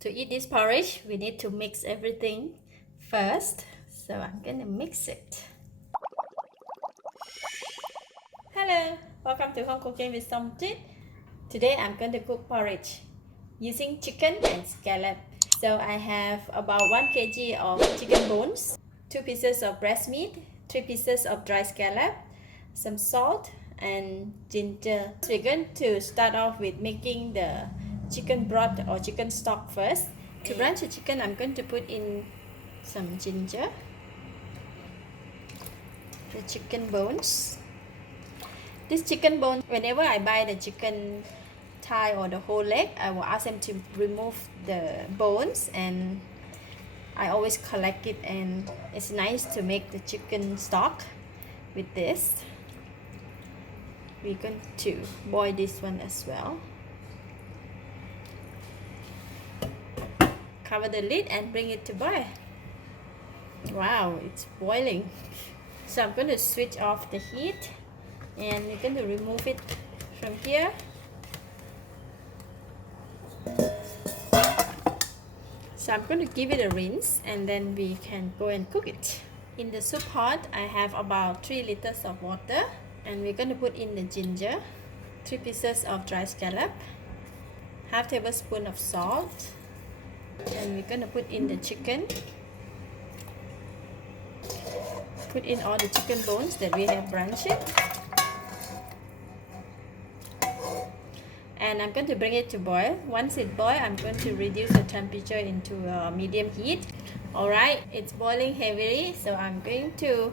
To eat this porridge, we need to mix everything first. So I'm gonna mix it. Hello, welcome to Home Cooking with Somjit. Today I'm going to cook porridge using chicken and scallop. So I have about 1 kg of chicken bones, 2 pieces of breast meat, 3 pieces of dry scallop, some salt and ginger. We're going to start off with making the chicken broth or chicken stock first. To blanch the chicken, I'm going to put in some ginger, the chicken bones. This chicken bone, whenever I buy the chicken thigh or the whole leg, I will ask them to remove the bones, and I always collect it, and it's nice to make the chicken stock with this. We're going to boil this one as well. Cover the lid and bring it to boil. Wow, it's boiling. So I'm going to switch off the heat, and we're going to remove it from here. So I'm going to give it a rinse, and then we can go and cook it. In the soup pot, I have about 3 liters of water, and we're going to put in the ginger, 3 pieces of dry scallop, half tablespoon of salt, and we're going to put in the chicken. Put in all the chicken bones that we have branched, and I'm going to bring it to boil. Once it boils, I'm going to reduce the temperature into medium heat. Alright, it's boiling heavily, so I'm going to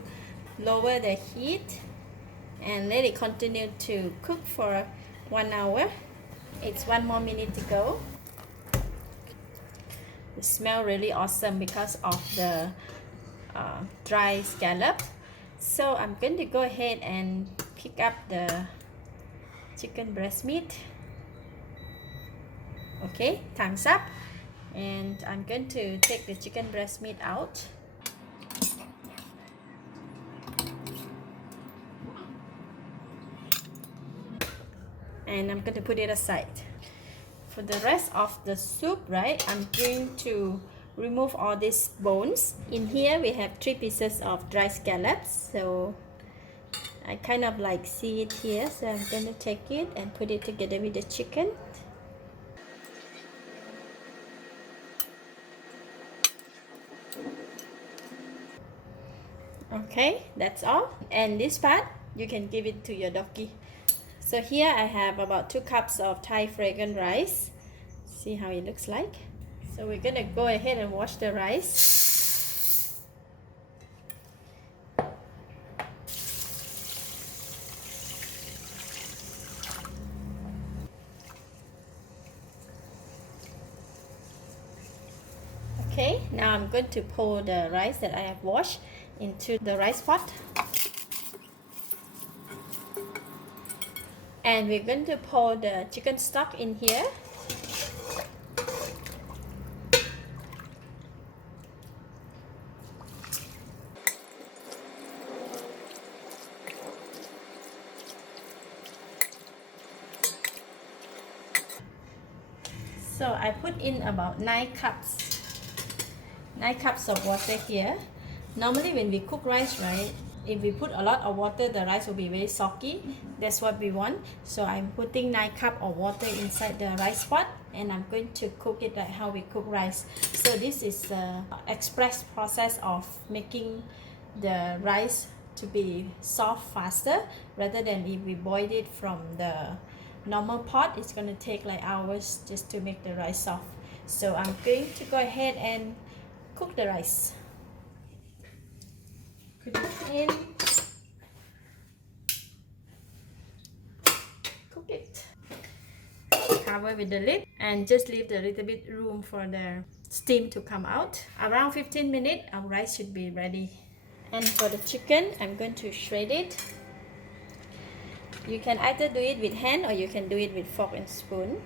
lower the heat and let it continue to cook for 1 hour. It's 1 more minute to go. It smells really awesome because of the dry scallop. So I'm going to go ahead and pick up the chicken breast meat. Okay, time's up, and I'm going to take the chicken breast meat out. And I'm going to put it aside. For the rest of the soup, right, I'm going to remove all these bones. In here we have 3 pieces of dry scallops, so I kind of like see it here, so I'm going to take it and put it together with the chicken. Okay, that's all. And this part, you can give it to your doggy. So here I have about 2 cups of Thai fragrant rice. See how it looks like. So we're gonna go ahead and wash the rice. Okay, now I'm going to pour the rice that I have washed into the rice pot. And we're going to pour the chicken stock in here. So I put in about 9 cups of water here. Normally when we cook rice, right, if we put a lot of water, the rice will be very soggy. That's what we want. So I'm putting 9 cups of water inside the rice pot, and I'm going to cook it like how we cook rice. So this is the express process of making the rice to be soft faster, rather than if we boil it from the normal pot. It's going to take like hours just to make the rice soft. So I'm going to go ahead and cook the rice. Put it in, cook it, cover with the lid, and just leave a little bit room for the steam to come out. Around 15 minutes our rice should be ready. And for the chicken, I'm going to shred it. You can either do it with hand or you can do it with fork and spoon.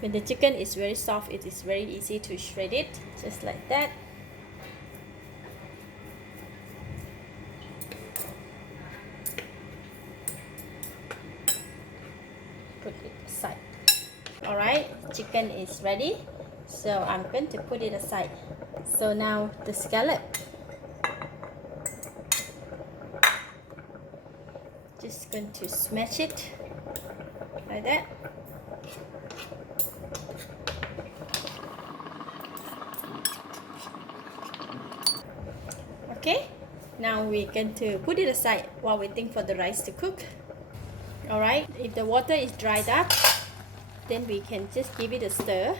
When the chicken is very soft, it is very easy to shred it, just like that. chicken is ready, so I'm going to put it aside. So now the scallop, just going to smash it like that. Okay, now we're going to put it aside while waiting for the rice to cook. Alright, if the water is dried up, then we can just give it a stir.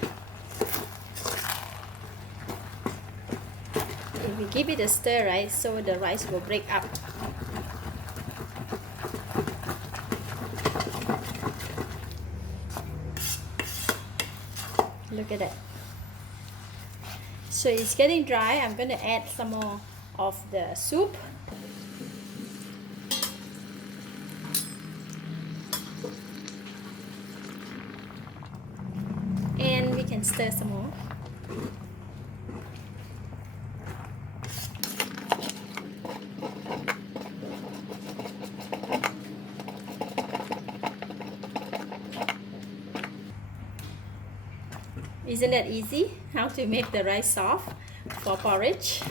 If we give it a stir, right, so the rice will break up. Look at that. So it's getting dry. I'm going to add some more of the soup. And we can stir some more. Isn't that easy? How to make the rice soft for porridge?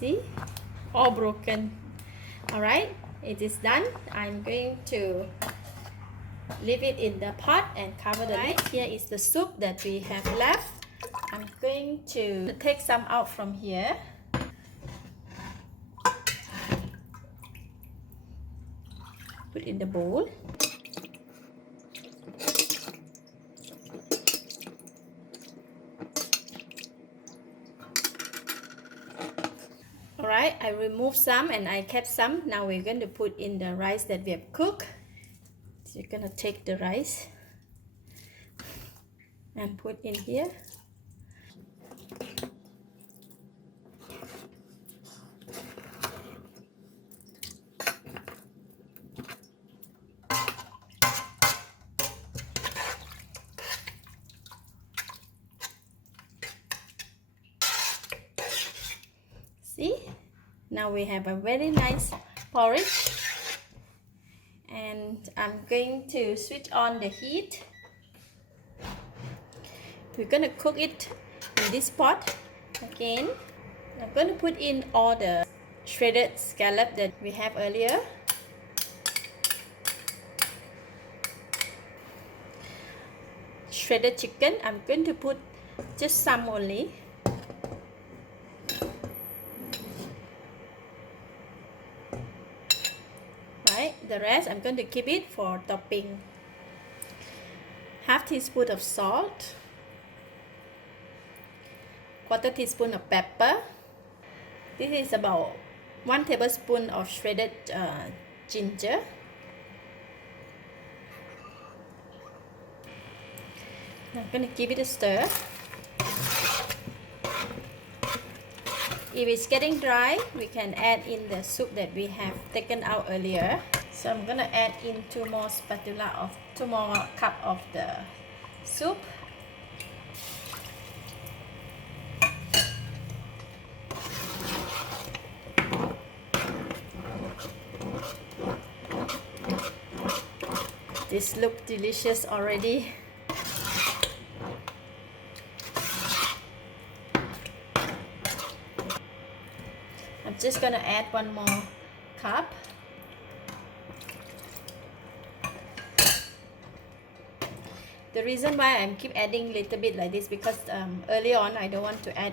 See? All broken. Alright, it is done. I'm going to leave it in the pot and cover the lid. Here is the soup that we have left. I'm going to take some out from here. Put in the bowl. Alright, I removed some and I kept some. Now we're going to put in the rice that we have cooked. So you're going to take the rice and put in here. See? Now we have a very nice porridge. And I'm going to switch on the heat. We're going to cook it in this pot again. I'm going to put in all the shredded scallop that we have earlier. Shredded chicken, I'm going to put just some only. The rest I'm going to keep it for topping. Half teaspoon of salt, quarter teaspoon of pepper. This is about 1 tablespoon of shredded ginger. I'm going to give it a stir. If it's getting dry, we can add in the soup that we have taken out earlier. So I'm gonna add in 2 more cup of the soup. This looks delicious already. I'm just gonna add 1 more cup. The reason why I keep adding a little bit like this because early on I don't want to add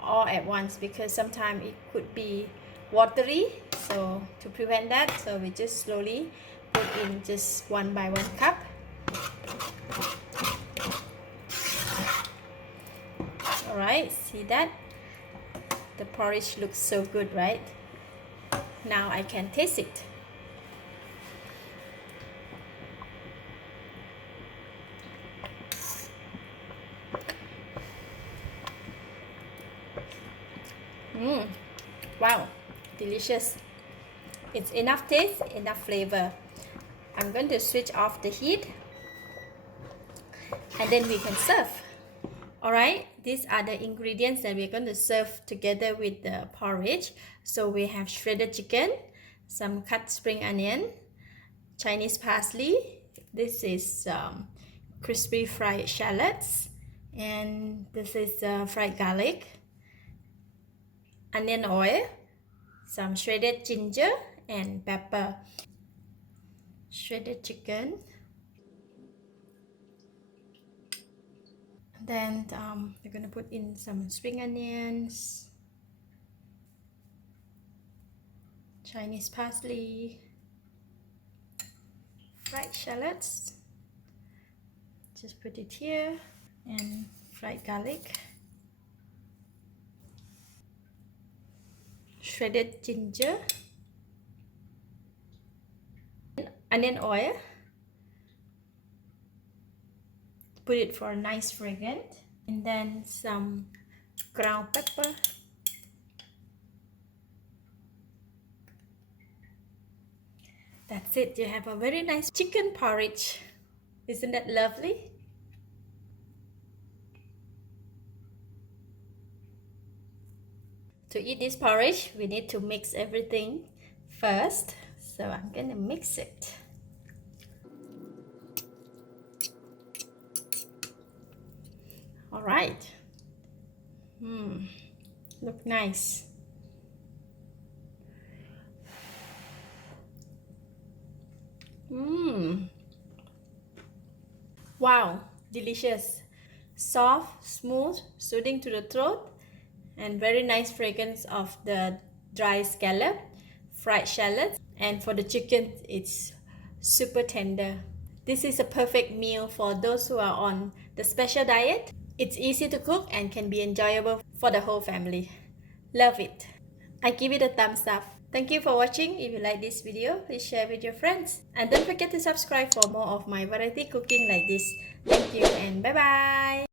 all at once because sometimes it could be watery. So to prevent that, so we just slowly put in just 1 by 1 cup. Alright, see that? The porridge looks so good, right? Now I can taste it. Wow, delicious. It's enough taste, enough flavor. I'm going to switch off the heat and then we can serve. Alright, these are the ingredients that we're going to serve together with the porridge. So we have shredded chicken, some cut spring onion, Chinese parsley. This is crispy fried shallots, and this is fried garlic, onion oil, some shredded ginger and pepper, shredded chicken. Then we're gonna put in some spring onions, Chinese parsley, fried shallots, just put it here, and fried garlic, shredded ginger, onion oil, put it for a nice fragrance, and then some ground pepper, that's it. You have a very nice chicken porridge. Isn't that lovely? To eat this porridge, we need to mix everything first, so I'm gonna mix it. All right. Look nice. Wow, delicious. Soft, smooth, soothing to the throat, and very nice fragrance of the dry scallop, fried shallots, and for the chicken, it's super tender. This is a perfect meal for those who are on the special diet. It's easy to cook and can be enjoyable for the whole family. Love it. I give it a thumbs up. Thank you for watching. If you like this video, please share with your friends. And don't forget to subscribe for more of my variety cooking like this. Thank you and bye bye.